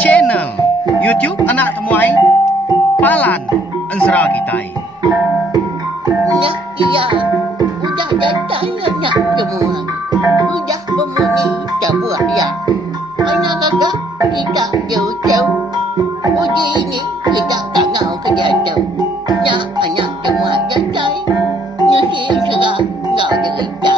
channel YouTube anak temuai Palan Ensra Kitai. Ya, iya, udah datang anak semua. Udah memenuhi sebuah ya. Anak kakak kita jauh-jauh. Uji ini kita tak mau kerja jauh. Ya, anak semua datang. Nyusi serah nggak cerita.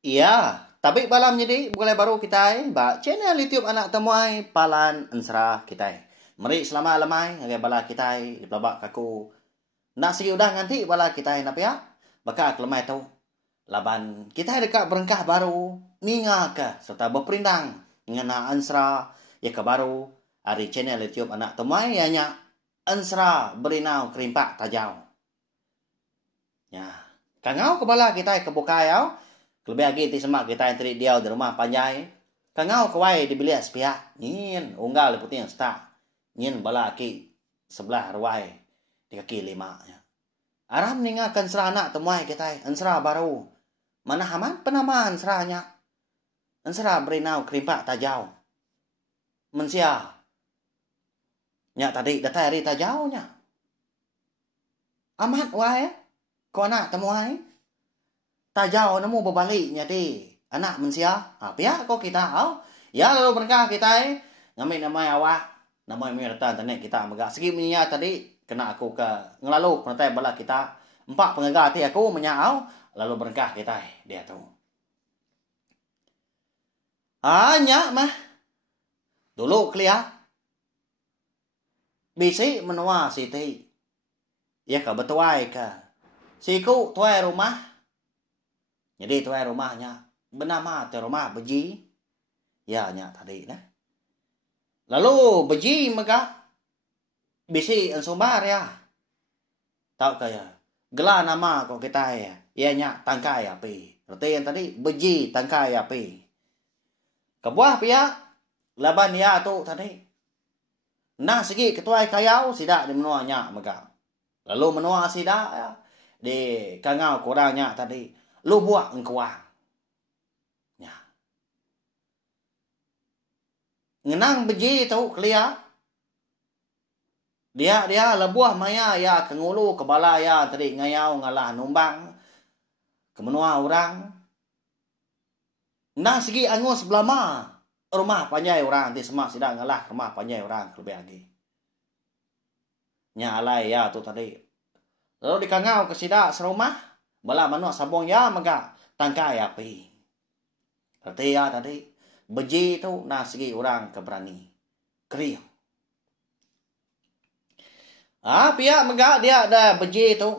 Iya, tapi malam jadi boleh baru kita ba channel YouTube anak temuai Palan Ensra kita. Mari selama lamai ngagai bala kita di pelabak kaku. Nak segi udah nganti bala kita napa ya? Baka kelemai tu. Laban kita dekat berengkah baru ninga ke serta berperindang ngena Ensra ya ke baru hari channel YouTube anak temuai hanya Ensra berinau kerimpak tajau. Ya, kangau ke bala kita ke bukayau. Lebih lagi ti semak kita yang teri dia di rumah panjai. Kangau kawai dibeli sepiak. Nyin unggal putih yang stak. Nyin bala ki sebelah ruai di kaki lima. Aram ningakan serah anak temuai kita. Ensra baru. Mana haman penamaan serahnya. Ensra berinau kerimpak tajau. Mensia. Nya tadi datang hari tajau nya. Amat wai. Kau anak temuai. Tajau namu berbalik nyati anak mensia pihak kau kita ya lalu berkah kita ngambil nama awak nama yang datang tadi kita megak segi minya tadi kena aku ke ngelalu pentai bala kita empat pengaga hati aku menyau lalu berkah kita dia tu hanya mah dulu kelia bisi menua siti ya ke betuai ke siku tuai rumah. Jadi tuai rumahnya bernama tuai rumah Beji. Ya nya tadi nah. Lalu Beji maka bisi ansumbar ya. Tahu kaya gelar nama kok kita ya. Ya nya tangkai api. Berarti yang tadi Beji tangkai api. Kebuah pia laban ya tu tadi. Nah segi ketuai kayau sidak di menuanya maka. Lalu menua sidak ya. Di kangau kurangnya tadi. Lu buat engkauang. Ya. Ngenang beji tu kelia. Dia lebuah maya ya kengulu kebala ya tadi ngayau ngalah numbang. Kemenua orang. Nah segi angus belama. Rumah panjai orang ti semak sidak ngalah rumah panjai orang lebih lagi. Nya alai ya tu tadi. Lalu dikangau ke sidak serumah. Bala manuk sabong ya maka tangkai api. Berarti ya tadi beji tu nah segi orang keberani. Kriang. Pihak maka dia ada beji tu.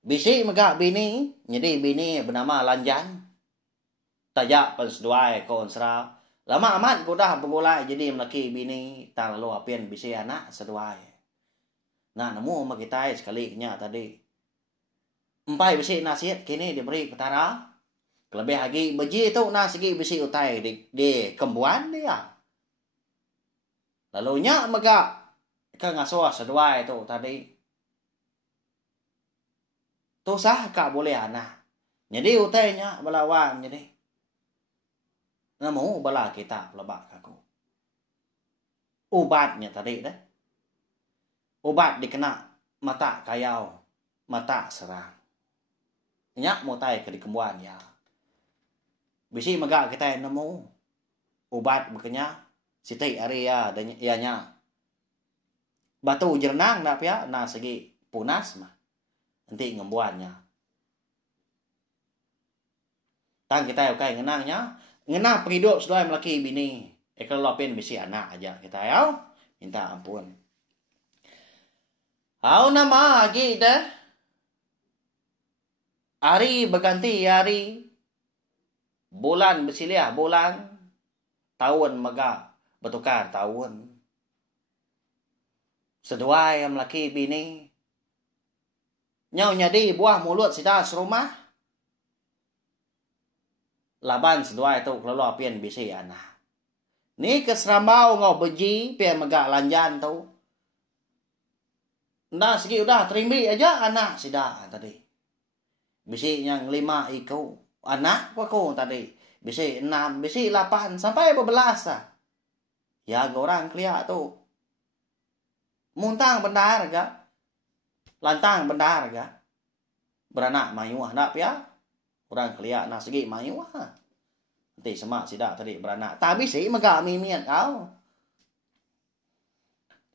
Bisi maka bini. Jadi bini bernama Lanjan. Tajak penseduai konsra. Lama amat ku dah bergulai jadi melaki bini. Tak lalu apian bisi anak seduai. Nah nemu sama kita sekali nya tadi. Empai besi nasihat kini diberi ketara. Lebih lagi beji tu nasi besi utai di kembuan dia. Lalu nya maka ke ngasuh seduai tu tadi. Tu sah kak boleh anak. Jadi utai nya belawan jadi. Namu bala kita lebak aku. Ubatnya tadi dah. Ubat dikena mata kayau, mata serang. Nyak mau tay ke di kembuan ya. Bisi megak kita nemu ubat bekenya siti area dan ianya batu jernang nak ya nah segi punas mah nanti ngembuannya. Tang kita okay ngenangnya ngenang penghidup sudah melaki bini. Kalau lapin bisi anak aja kita ya. Minta ampun. Nama lagi dah. Hari berganti hari. Bulan bersilih bulan. Tahun mega bertukar tahun. Seduai yang laki bini. Nyau nyadi buah mulut sida serumah. Laban seduai tu kalau apian bisi anak. Ni keserambau ngau beji pian mega Lanjan tu. Nah segi udah terimbi aja anak sida tadi. Bisi yang 5 ikaw. Anak ko tadi. Bisi 6, bisi 8, sampai 12 ah. Ya orang klia tu. Muntang bendar ga. Lantang bendar ga. Beranak mayuah nak ya. Orang klia nak segi mayuah. Nanti semak sidak tadi beranak. Tapi si magami mian kau.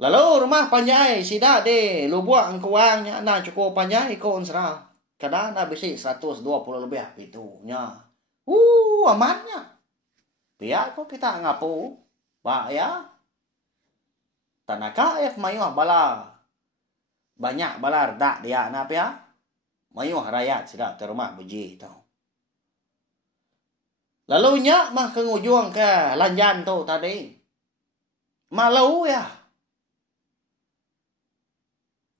Lalu rumah panjai sidak de lubuak angkuangnya na cukup panjai ko unsra. Kadang na bisi 120 lebih pitunya. Amannya. Pihak ko kita ngapu. Ba ya. Tanaka ya mayuah bala. Banyak bala dak dia na ya. Mayuah rakyat sidak ke rumah beji tau. Lalu nya mah ke ngujung ke lanjan tu tadi. Malau ya.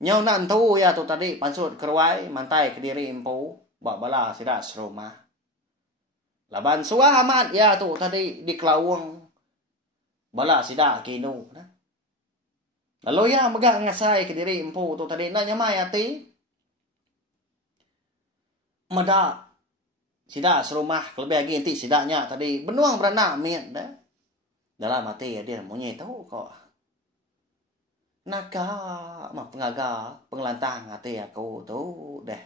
Nyau nan tu ya tu tadi pansut keruai mantai ke diri empu. Bak bala sidak serumah. Laban suah amat ya tu tadi di kelawang. Bala sidak kinu. Lalu ya megang ngasai ke diri empu tu tadi. Nak nyamai hati. Meda. Sidak serumah. Kelebih lagi nanti sidaknya tadi. Benuang beranak mian dah. Dalam hati ya dia maunya tahu kok. Naga. Mah pengaga. Pengelantang hati aku tu deh.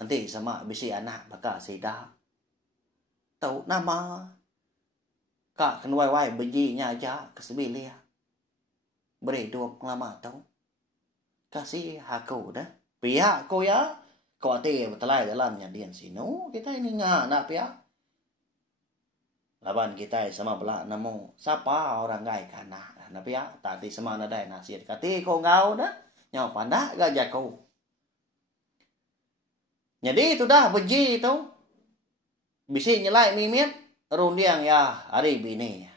Nanti sama bisi anak bakal sidak. Tahu nama. Kak kenuai-wai bejinya aja kesebilia. Beri dua lama tahu. Kasih aku dah. Pihak ko ya. Kau hati betelai dalamnya dian sino. Kita ini nak pihak. Laban kita sama belak nemu. Siapa orang gai kanak. Nah pihak. Tadi sama nadai nasihat. Kati kau ngau dah. Nyau pandak gajah kau. Jadi itu dah beji tu. Bisi nyelai mimit. Rundiang ya hari bini.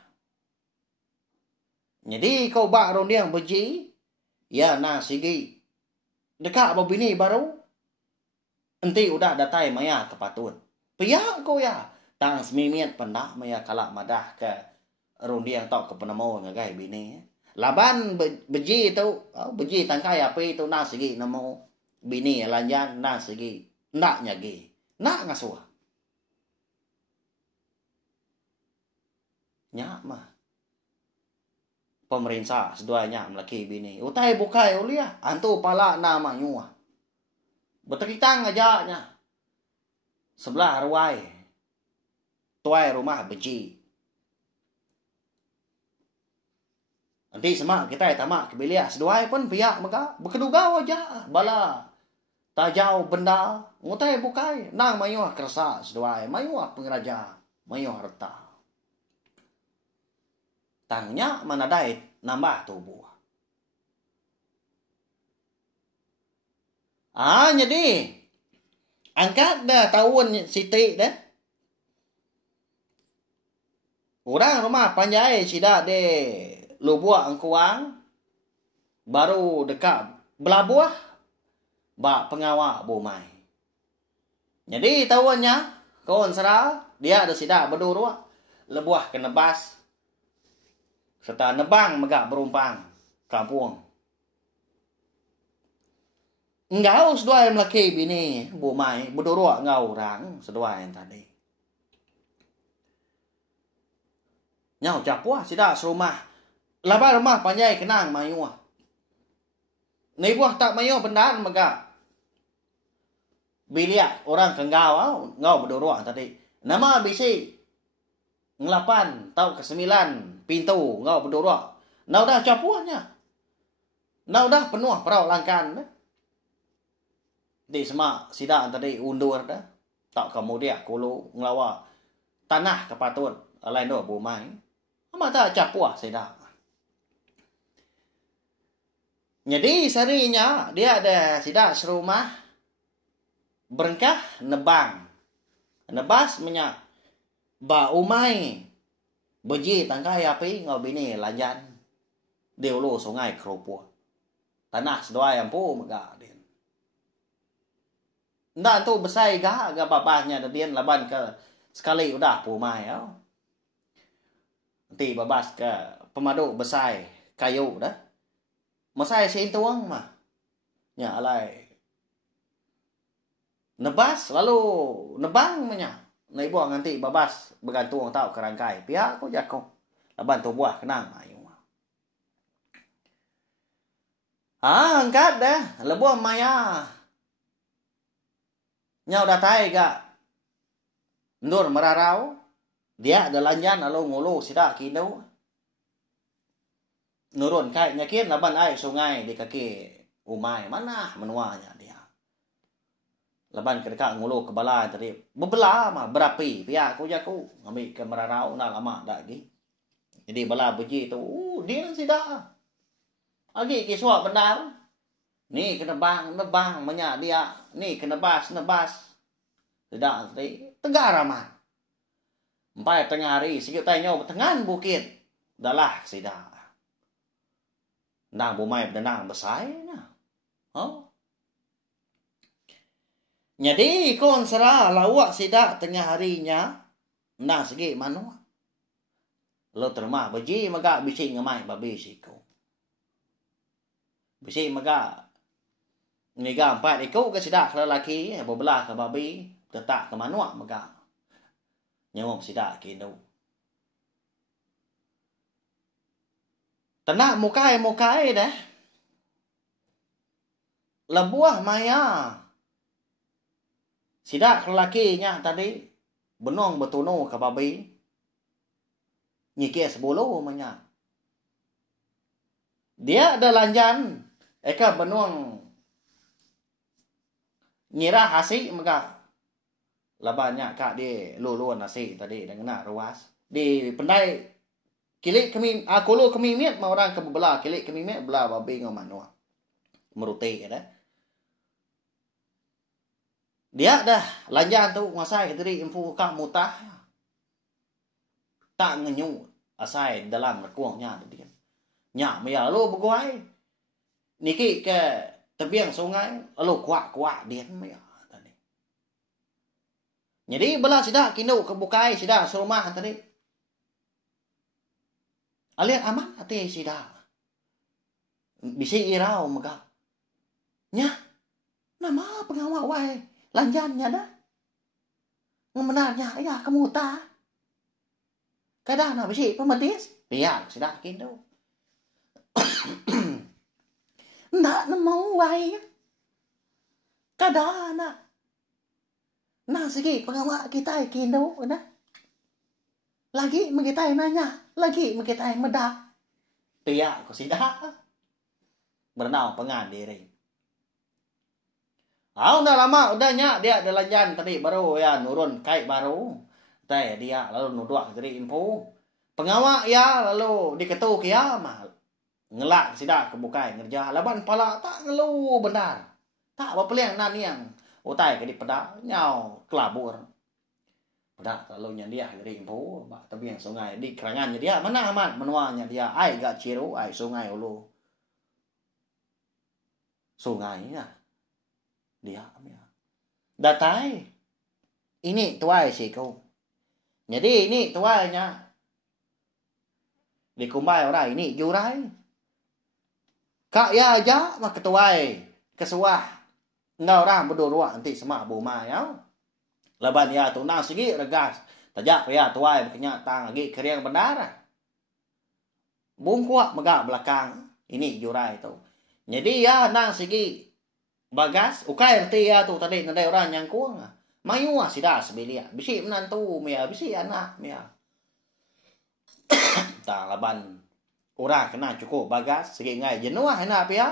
Jadi kau bak rundiang beji. Ya na sigi. Dekat bini baru. Enti udah datai maya kepatun. Pihak kau ya. Tang semimit pendak maya kalak madah ke. Rundiang tau ke penemu ngagai bini. Laban beji tu. Beji tangkai apa itu na sigi nemu. Bini lanjan na sigi. Nak nyagi. Nak ngasuh. Nyak mah. Pemerintah seduanya melaki bini. Utai bukai ulia. Antu pala nama nyuah. Betekitang ajaknya. Sebelah ruai. Tuai rumah beji. Nanti semak kita tamak kebiliak seduai pun pihak maka. Berkedugau aja. Bala. Tajau benda. Ngutai bukai. Nang mayuah kerasa seduai. Mayuah pengeraja. Mayuah harta. Tangnya manadai nambah tubuh. Jadi angkat dah tahun Siti dah. Orang rumah panjai sida de lubuak angkuang baru dekat belabuah bak pengawak bomai. Jadi tahunnya kawan serah dia ada sida berdua lebuah ke nebas serta nebang megak berumpang kampung. Engkau seduai melaki bini bomai berdua ngau orang seduai yang tadi. Nyau capuah sidak serumah. Labar rumah panjai kenang mayuah. Ni buah tak mayuah benar megak. Biliak orang kenggau ngau berdua tadi. Nama bisi. Ngelapan tau ke-9 pintu ngau berdua. Nau dah capuahnya. Nau dah penuh perau langkan. Di semak sidak tadi undur dah. Tak kemudian kulu ngelawa tanah kepatun. Lain doa bumai. Amat tak capuah sidak. Jadi seharinya dia ada sidak serumah. Berengkah nebang. Nebas minyak. Ba umai. Beji tangkai api ngau bini lanjan. Di ulu sungai Keropua. Tanah sedoa yang pu megak dia. Ndak tu besai gak babahnya dadian laban ke sekali udah pumai ya. Nanti babas ke pemaduk besai kayu dah. Mesai si tuang mah. Nya alai. nebas lalu nebang menya. Nai buang nanti babas bergantung tau kerangkai. Pihak ko jako. Laban tu buah kenang ayo. Angkat dah. Lebuah maya. Nyau datai ga. Ndur merarau. Dia ada lanjan lalu ngulu sida kino. Nurun kai nyakin laban ai sungai di kaki umai mana menuanya dia. Laban kedeka ngulu kebala tadi. Bebelah mah berapi. Pihak ko jako. Ambil ke merarau nak lama dak gi. Jadi bala buji tu, dia sida. Agi kiswa benar. Ni kena nebang banyak dia. Ni kena nebas. Tidak tadi tegar aman. Sampai tengah hari sikit tanya tengan bukit. Dalah sida. Nang bumai benang besarnya. Oh. Jadi kon serah lawak sida tengah harinya. Nang segi manu. Lo terma baji maga bisi ngamai babi siku. Bisi maga niga 4 ekor ke sidak lelaki bebelah ke babi tetak ke manuak maga. Nyawam sidak kino. Tenak mukai dah. Lebuah maya. Sidak lelaki nya tadi benong betuno ke babi. Nyike 10 manya. Dia ada lanjan. Eka benuang nyirah hasi maka labannya kak dia luluan nasi tadi dengan ruas. Di pendai kilik kami akulu kami miat mau orang ke belah kilik kami miat belah babi ngomanua. Meruti dah. Dia dah lanjan tu ngasai tadi info kak mutah. Tak ngenyu asai dalam rekuangnya tadi. Nya maya lo beguai. Niki ke tebiang sungai lo kuak dia maya tadi. Jadi belah sida kino ke bukai sida serumah tadi. Aliat aman ati sida. Bisi irau maka. Nya nama pengawal wai lanjannya dah. Ngemenarnya ya kamu ta. Kadang nak bisi pemedis, biar sida kino. Nak mau wai. Kadang nak segi pengawak kita kino na. Lagi mengitai nanya, lagi mengitai medak. Biar ko sida. Berenau pengan diri. Udah lama udahnya dia ada lanjan tadi baru ya nurun kait baru. Teh dia lalu nuduk dari info. Pengawak ya lalu diketuk ya mah. Ngelak sida kebukai ngerja laban pala tak ngelu benar. Tak apa yang nan yang utai ke di pedak nyau kelabur. Pedak lalu nya dia dari info tapi yang sungai di kerangannya dia mana aman menuanya dia ai gak ciru ai sungai ulu. Sungainya dia datai. Ini tuai sih kau. Jadi ini tuainya dikumbai orang ini jurai. Kak ya aja mak ketuai kesuah. Ngau orang berdua nanti semak buma ya. Laban ya tu nang sigi regas. Tajak ya tuai kenyataan lagi keriang benar. Bungkuak megak belakang. Ini jurai tu. Jadi ya nang sigi bagas ukai erti ya tu tadi nadai orang yang kuang. Mayu sida sebelia. Bisi menantu mia, bisi anak mia. Tak laban orang kena cukup bagas segi ngai jenuh enak pia.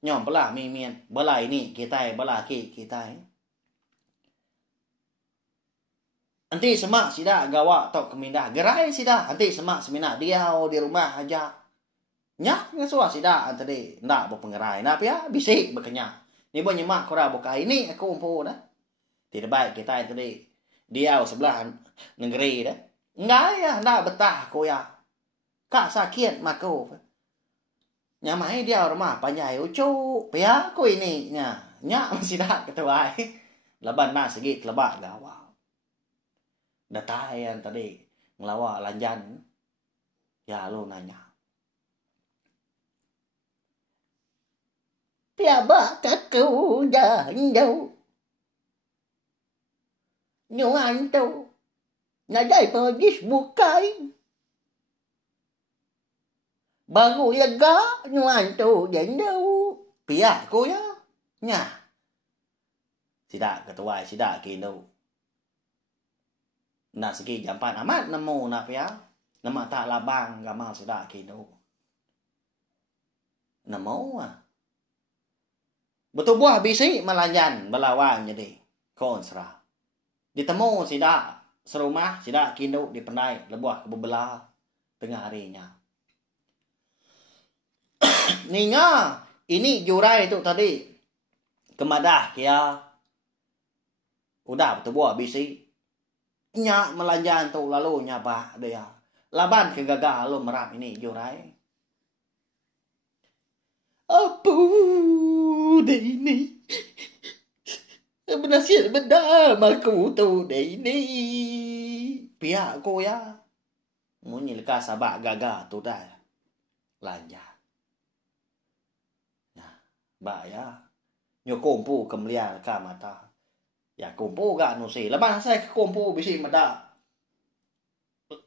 Nyom belah mimian belah ini kita belah kita. Nanti semak sida gawa tok kemindah gerai sida nanti semak semina dia di rumah aja. Nyak ngasua sida tadi ndak berpengerai nak pia bisi berkenyak. Ni bo nyemak kora buka ini aku umpu dah. Tidak baik kita tadi dia sebelah negeri dah. Enggak ya ndak betah ko ya. Kak sakit mako. Nyamai dia rumah panjai ucu. Pia ko ini nya. Nya masih dah ketua. Laban na segi kelebak gawa. Datai yang tadi ngelawa lanjan. Ya lu nanya. Pia ba kaku jauh. Nyuan tu. Nadai pengedis bukai. Baru lega nyuan tu dan đâu. Pia cô ya. Nya. Sida ketua sida kino. Na segi jampan amat namo na pia. Nama tak labang gamal sida kino. Namo betul buah bisi melanjan belawan jadi konsra. Ditemu sida serumah sida kino dipendai lebuah kebebelah tengah harinya. Ninga ini jurai itu tadi kemadah kia. Udah betul buah bisi. Nya melanjan tu lalu nyabah dia. Laban kegagal lalu merap ini jurai. Apa ini? Benasir bedam aku tu ini. Pihak aku ya. Munyi lekas sabak gagal tu dah. Lanjut. Nah, ba ya. Nyo kompu kemelia ka mata. Ya kompu ga nusi. Lepas saya kompu bisi mada.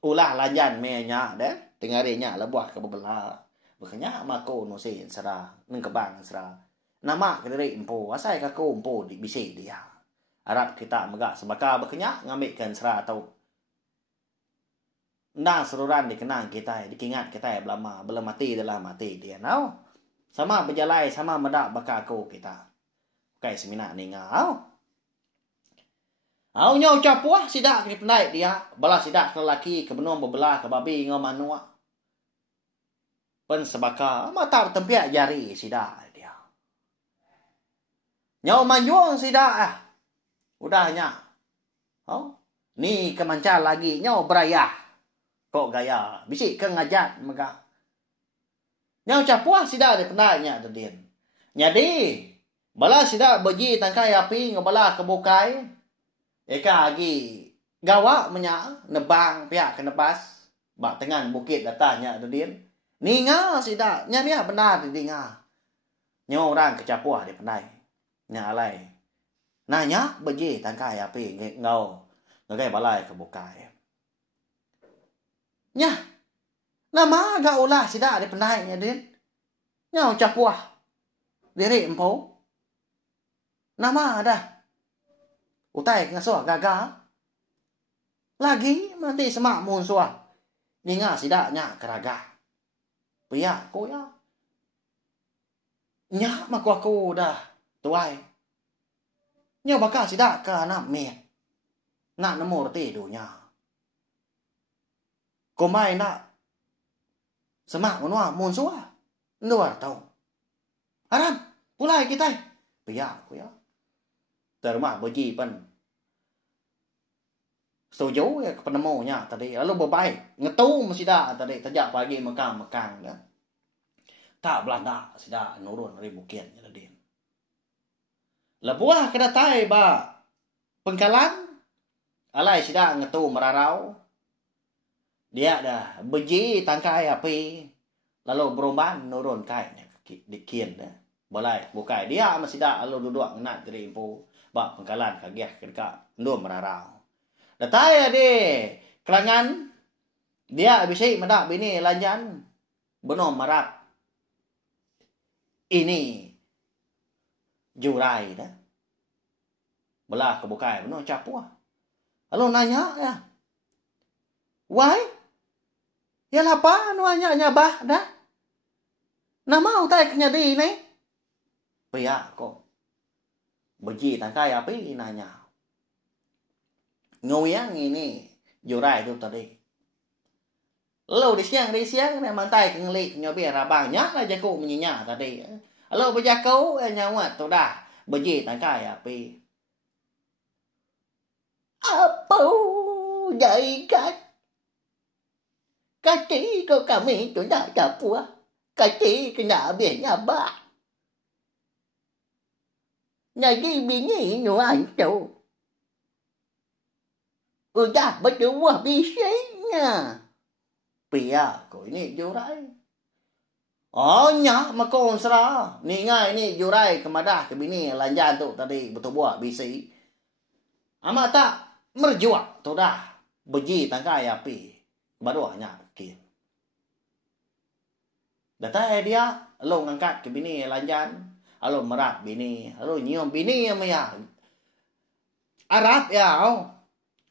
Ulah lanjan menya deh. Tengarinya lebuah ke bebelah. Makanya mako no si sera neng kebang sera nama kediri empo asai kako empo di bisi dia Arab kita megak sebaka bekenya ngambilkan sera atau nang seruran dikenang kita dikingat kita belama belum mati dalam mati dia now sama berjalai sama medak bakako kita kai semina ni ngau au nyau capuah sidak ni pendai dia balas sidak lelaki ke benung bebelah ke babi ngau manua pen sebaka mata tempiak jari sida dia. Nyau manjuang sida udahnya. Oh, ni kemancar lagi nyau berayah. Kok gaya bisik ke ngajat mega. Nyau capuah sida de pendanya tadien. Jadi bala sida beji tangkai api ngabala kebukai. Eka lagi gawa menya nebang pihak ke nebas. Bak tengan bukit datanya tadien. Ninga sida nya dia benar di ninga. Nyo orang kecapuah di pandai. Nya alai. Nanya beji tangkai api ngau. Ngagai balai kebukai. Nya. Nama ga ulah sida di pandai nya din. Nyo capuah. Diri empo. Nama dah. Utai ngasuh gagal. Lagi mati semak mun suah. Ninga sida nya keraga. Pia ko ya. Nya mak aku dah tuai. Nya bakal sida ka na me. Na namo te do nya. Ko mai na semak munwa mun suah. Luar tau. Aram, pulai kita. Pia ko ya. Terma beji pan. Setuju ya penemunya tadi lalu berbaik ngetu masida tadi tajak pagi mekang ya tak Belanda sida nurun dari bukit tadi lebuah kedatai ba Pengkalan alai sida ngetu merarau dia dah beji tangkai api lalu beromban nurun kai dikian dah boleh bukai dia masida lalu duduk ngenat dari impu ba Pengkalan kagiah kedeka ndur merarau Datai ade kelangan dia bisi medak bini lanjan benom marap ini jurai dah belah kebukai benom capuah lalu nanya ya why ya lapa nuanya nyabah dah nama utai kenyadi ni pia kok beji tangkai api nanya ngoyang ini jurai tu tadi. Lalu di siang ni mantai kengelik nyobi rabangnya lah jago menyinya tadi. Lalu berjakau nyawat tu dah beji tangkai api. Apa jadi kat? Kati ko kami tu dah dapur. Kati kena biarnya bah. Jadi bini nuan tu. Udah berdua bisanya. Pia ko ini jurai. Oh nya makon sera. Ni ngai ini jurai kemadah ke bini lanjan tu tadi betul buat bisi. Ama tak merjuak tu dah. Beji tangkai api. Baru hanya bikin. Datang dia, lo ngangkat ke bini lanjan. Lo merat bini. Lo nyium bini yang maya. Arab ya,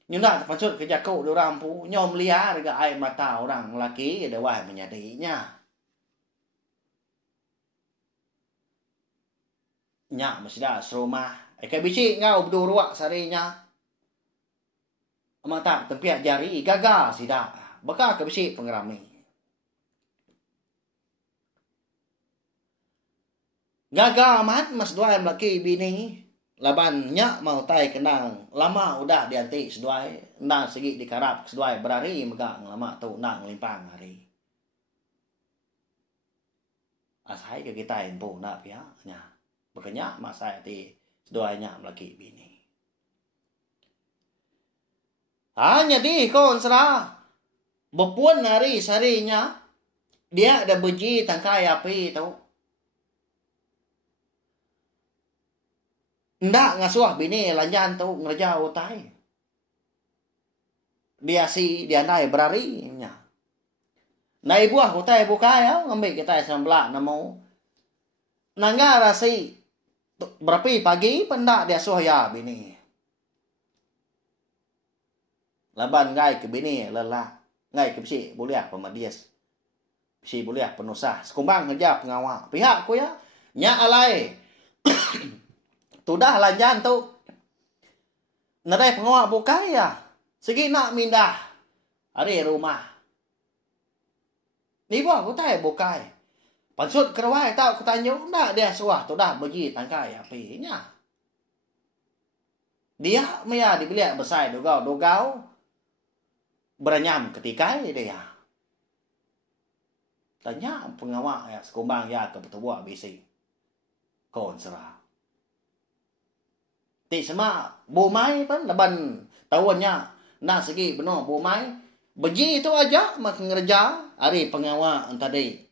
nyunda pasut ke jakau orang pu. Nyom liar ke air mata orang laki. Ada wahai menyadainya. Nyak masih dah serumah. Eka bisi ngau berduruak sarinya. Mata tempiak jari gagal sidak. Baka ke bisi pengerami. Gagal amat mas dua laki bini. Laban nyak mau tai kenang. Lama udah dianti seduai. Nang segi dikarap seduai berari megang lama tu nang limpang hari. Asai ke kita info nak ya nya. Bekenya masa ti seduanya laki bini. Hanya di kon serah. Berpuan hari sarinya. Dia ada beji tangkai api tau. Ndak ngasuh bini lanjan tau ngerja utai. Dia si dia nai berari nya. Nai buah utai buka ya ngambil kita sembelak namo. Nangga rasi berapi pagi pendak dia suh ya bini. Laban ngai ke bini lelah. Ngai ke bisi boleh pemadias. Bisi boleh penusah. Sekumbang kerja pengawal. Pihak ku ya. Nya alai. Tu dah lanjan tu. Nadai pengawal bukai ya. Segi nak mindah. Hari rumah. Ni buah ku tai bukai. Pansut kerawai tau ku tanya. Nak dia suah tu dah bagi tangkai api nya. Dia maya dibeli besar dogau. Beranyam ketika dia. Tanya pengawal ya sekumbang ya ke petua bisi. Kon serah. Ti sama bomai pun laban tahuannya nak segi benar bomai. Beji itu aja mak ngerja hari pengawal tadi.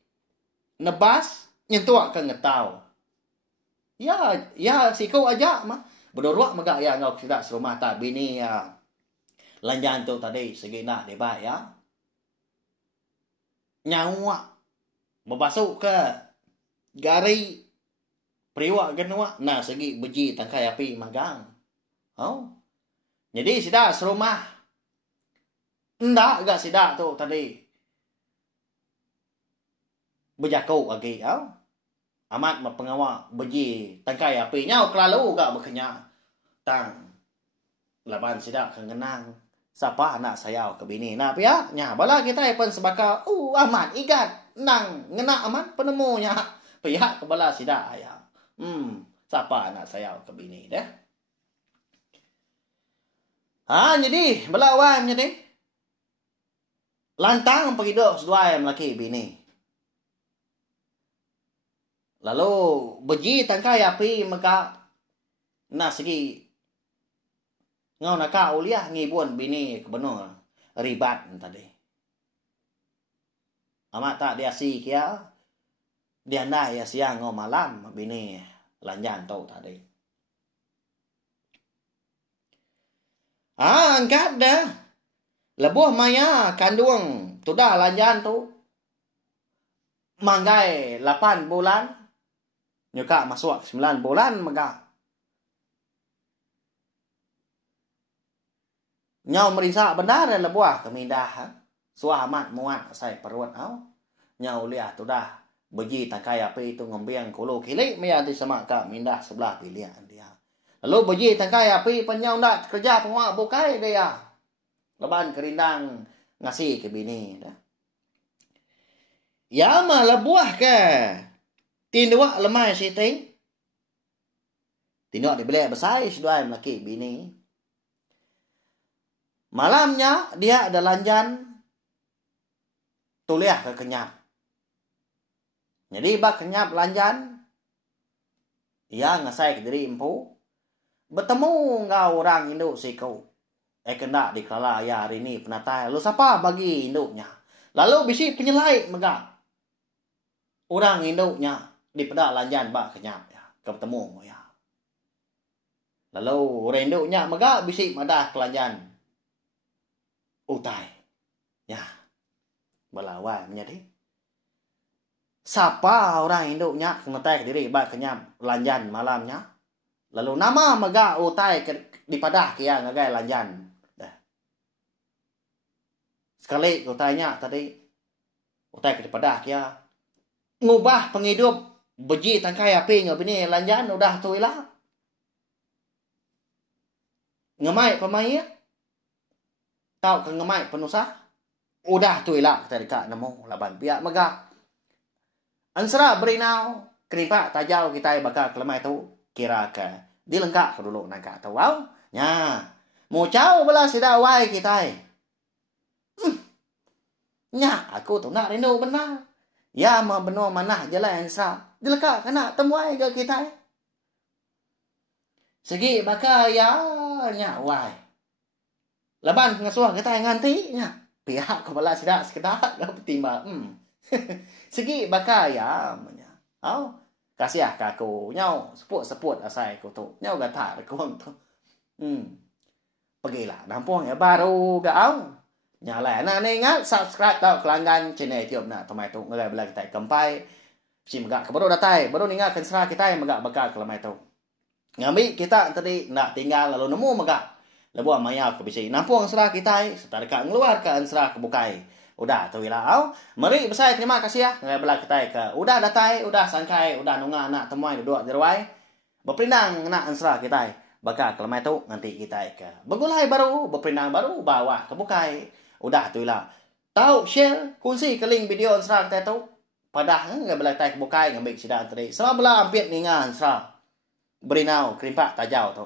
Nebas nyentuak ke ngetau. Ya siku aja mah. Berdoruak magak ya ngau tidak serumah tak bini ya. Lanjan tu tadi segi nak debat ya. Nyawa. Membasuk ke gari. Periwak genua. Nah segi beji tangkai api magang. Oh. Jadi sidak serumah. Ndak gak sidak tu tadi. Berjakau lagi. Oh. Amat pengawal beji tangkai api. Nyau kelalu gak berkenyak. Tang. Laban sidak kengenang. Siapa anak saya ke bini. Nah pia. Nya bala kita pun sebakal. Amat igat. Nang ngena amat penemunya. Pihak kebala sidak ayah. Siapa anak saya ke bini dah. Jadi belawan jadi. Lantang pergi dok seduai laki bini. Lalu beji tangkai api maka nak segi ngau nak uliah ngibun bini kebenar ribat tadi. Amat tak dia si kia. Dia nak ya siang ngau malam bini lanjan tau tadi. Angkat dah. Lebuh maya kandung tu dah lanjan tu. Manggai 8 bulan. Nyuka masuk 9 bulan maka. Nyau merisa benar lebuah kemindah. Suah amat muat saya perut au. Nyau lihat tu dah. Beji tangkai api itu ngembiang kulu kilik. Maya di semak ka mindah sebelah pilihan dia. Lalu beji tangkai api penyau nak kerja pengawal bukai dia. Leban kerindang ngasih ke bini dah. Ya mah lebuah ke. Tinduak lemai siti. Tinduak dibeli besar sedua laki bini. Malamnya dia ada lanjan. Tuliah ke kenyap. Jadi bak kenyap lanjan. Ia ngasai ke diri empu. Bertemu ngau orang induk siku. Kena dikelala ya hari ini penatai. Lalu siapa bagi induknya? Lalu bisi penyelai megak. Orang induknya di pedak lanjan bak kenyap ya. Ketemu ya. Lalu rendunya megak bisik madah kelanjan. Utai. Ya. Balawai menjadi. Siapa orang induknya ngetek diri bak kenyam lanjan malamnya. Lalu nama megak utai di padah kia ngagai lanjan. Dah. Sekali utainya tadi. Utai di padah kia. Ngubah penghidup. Beji tangkai api ngabini lanjan udah tuilah. Ngemai pemain. Tahu ke ngemai penusah. Udah tuilah kata dekat nemu laban pihak megak. Ansra berinau. Kenapa tajau kita bakal kelemai tu. Kira ke. Dilengkap dulu nangka tahu. Nya. Mau jauh belah sidawai kita. Nya aku tu nak rindu benar. Ya ma benar manah jalan Ansra. Dilekak kena temuai ke kita. Segi bakal ya nya wai. Laban ngasuh kita nganti nya. Pihak kepala sidak sekedar bertimba. Segi bakal ya nya. Au kasih aku nyau seput asai ku tu. Nyau gata ku tu. Pergilah nampung ya baru gau. Nyala na ingat subscribe tau kelanggan channel YouTube nak tomai tu ngai bela kita kempai. Si megak ke baru datai, baru ningat kensra kita yang megak bakal kelemai tu. Ngambil kita tadi nak tinggal lalu nemu megak. Lebu maya ke bisi. Nampung sera kita serta dekat ngeluar ke ansra ke bukai. Udah tu wilau. Mari besar terima kasih ya ngai bela kita ke. Udah datai, udah sangkai, udah nunga nak temuai duduk di ruai. Berpinang nak ansra kita bakal kelemai tu nanti kita ke. Begulai baru, berpinang baru bawa ke bukai. Udah tu wilau. Tahu share, kunci ke link video ansra kita tu. Padah nggak boleh tay bukai ngambil sida tadi. Sama belah hampir ningan sra. Berinau kerimpak tajau tu.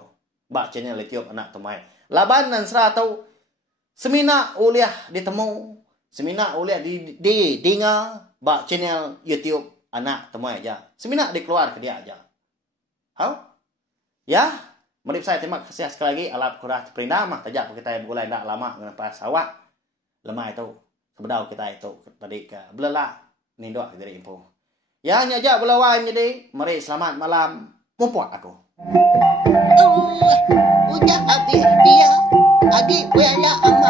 Bak channel YouTube anak temai. Laban dan sra tu semina uliah ditemu, semina uliah di dinga bak channel YouTube anak temai aja. Semina dikeluar ke dia aja. Hau? Ya, mari saya terima kasih sekali lagi alat kurah perindah mah tajak kita begulai ndak lama ngepas sawak. Lemah itu. Sebedau kita itu tadi ke belela. Ni doa dari info. Ya nyaja belawai jadi. Mari selamat malam. Mumpuk aku. Udah habis dia. Adik punya amat.